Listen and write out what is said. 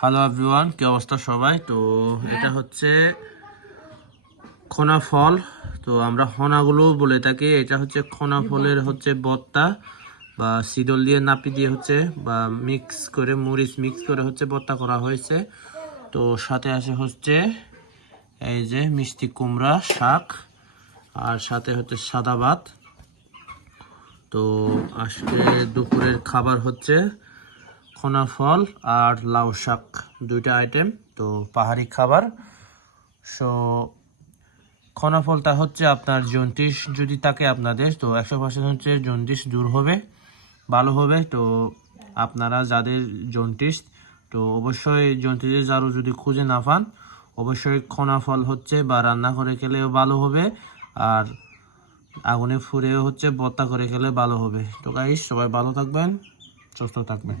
Hello everyone, কি অবস্থা সবাই? তো এটা হচ্ছে খোনা ফল। তো আমরা খনাগুলো বলে থাকি। এটা হচ্ছে খোনা ফলের হচ্ছে ভর্তা বা শিডল দিয়ে নাপি দিয়ে হচ্ছে বা মিক্স করে মরিচ মিক্স করে হচ্ছে ভর্তা করা হয়েছে। তো সাথে আছে হচ্ছে এই যে মিষ্টি কুমড়া শাক, আর সাথে হচ্ছে সাদা ভাত। তো আজকে দুপুরের খাবার হচ্ছে খোনা ফল আর লাউ শাক, দুইটা আইটেম। তো পাহাড়ি খাবার। সো খোনা ফলটা হচ্ছে আপনার জন্ডিস যদি থাকে আপনাদের, তো 100% হচ্ছে জন্ডিস দূর হবে, ভালো হবে। তো আপনারা যাদের জন্ডিস, তো অবশ্যই জন্ডিসের জারু যদি খুঁজে না পান, অবশ্যই খোনা ফল হচ্ছে বা রান্না করে খেলেও ভালো হবে, আর আগুনে ফুড়েও হচ্ছে ভর্তা করে খেলে ভালো হবে। তো গাইস, সবাই ভালো থাকবেন, সুস্থ থাকবেন।